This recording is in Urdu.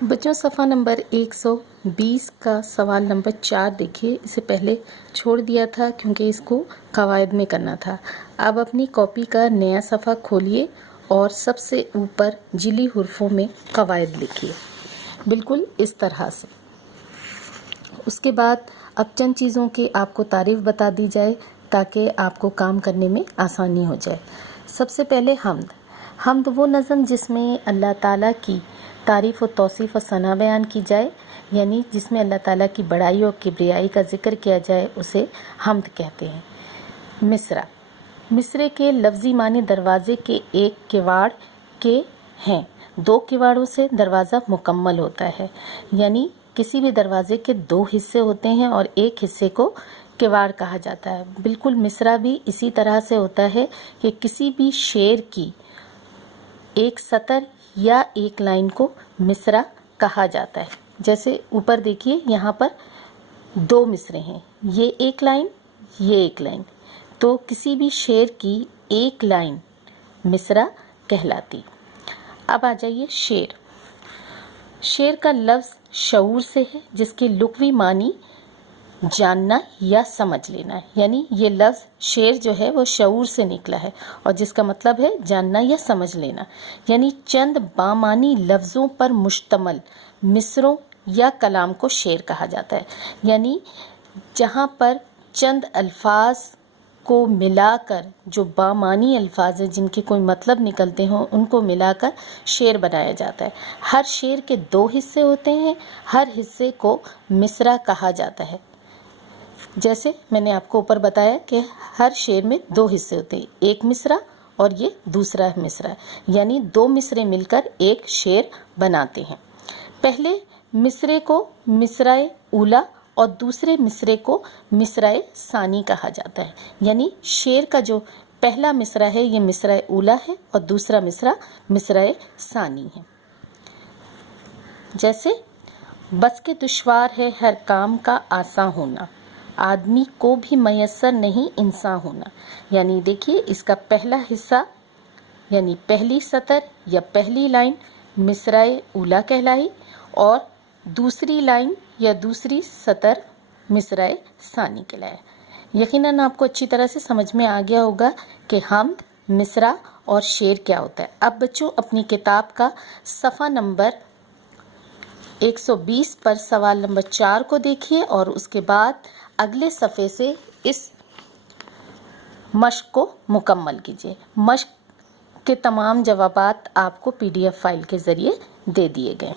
بچوں صفحہ نمبر 120 کا سوال نمبر 4 دیکھیے. اسے پہلے چھوڑ دیا تھا کیونکہ اس کو قواعد میں کرنا تھا. اب اپنی کاپی کا نیا صفحہ کھولیے اور سب سے اوپر جلی حروفوں میں قواعد لکھیے بالکل اس طرح سے. اس کے بعد اب چند چیزوں کی آپ کو تعریف بتا دی جائے تاکہ آپ کو کام کرنے میں آسانی ہو جائے. سب سے پہلے حمد وہ نظم جس میں اللہ تعالیٰ کی تعریف و توصیف و ثنا بیان کی جائے، یعنی جس میں اللہ تعالیٰ کی بڑائی اور کبریائی کا ذکر کیا جائے اسے حمد کہتے ہیں. مصرے کے لفظی معنی دروازے کے ایک کواڑ کے ہیں. 2 کواڑوں سے دروازہ مکمل ہوتا ہے، یعنی کسی بھی دروازے کے 2 حصے ہوتے ہیں اور ایک حصے کو کواڑ کہا جاتا ہے. بالکل مصرع بھی اسی طرح سے ہوتا ہے کہ کسی بھی شعر کی ایک سطر یا ایک لائن کو مصرع کہا جاتا ہے. جیسے اوپر دیکھیے یہاں پر 2 مصرے ہیں، یہ ایک لائن، یہ ایک لائن، تو کسی بھی شعر کی ایک لائن مصرع کہلاتی. اب آ جائیے شعر. شعر کا لفظ شعور سے ہے جس کے لغوی معنی جاننا یا سمجھ لینا ہے، یعنی یہ لفظ شعر جو ہے وہ شعور سے نکلا ہے اور جس کا مطلب ہے جاننا یا سمجھ لینا، یعنی چند بامعنی لفظوں پر مشتمل مصروں یا کلام کو شعر کہا جاتا ہے. یعنی جہاں پر چند الفاظ کو ملا کر جو بامعنی الفاظ ہیں جن کے کوئی مطلب نکلتے ہوں ان کو ملا کر شعر بنایا جاتا ہے. ہر شعر کے 2 حصے ہوتے ہیں، ہر حصے کو مصرع کہا جاتا ہے. جیسے میں نے آپ کو اوپر بتایا کہ ہر شعر میں 2 حصے ہوتے ہیں، ایک مصرع اور یہ دوسرا مصرع، یعنی 2 مصرے مل کر ایک شعر بناتے ہیں. پہلے مصرے کو مصرع اولی اور دوسرے مصرے کو مصرع ثانی کہا جاتا ہے. یعنی شعر کا جو پہلا مصرع ہے یہ مصرع اولی ہے اور دوسرا مصرع مصرع ثانی ہے. جیسے بس کے دشوار ہے ہر کام کا آساں ہونا، آدمی کو بھی میسر نہیں انسان ہونا. یعنی دیکھیے اس کا پہلا حصہ یعنی پہلی سطر یا پہلی لائن مصرع اولی کہلائی اور دوسری لائن یا دوسری سطر مصرع ثانی کہلایا. یقیناً آپ کو اچھی طرح سے سمجھ میں آ گیا ہوگا کہ حمد، مصرع اور شعر کیا ہوتا ہے. اب بچوں اپنی کتاب کا صفحہ نمبر 120 پر سوال نمبر 4 کو دیکھیے اور اس کے بعد اگلے صفحے سے اس مشق کو مکمل کیجیے. مشق کے تمام جوابات آپ کو PDF فائل کے ذریعے دے دیے گئے.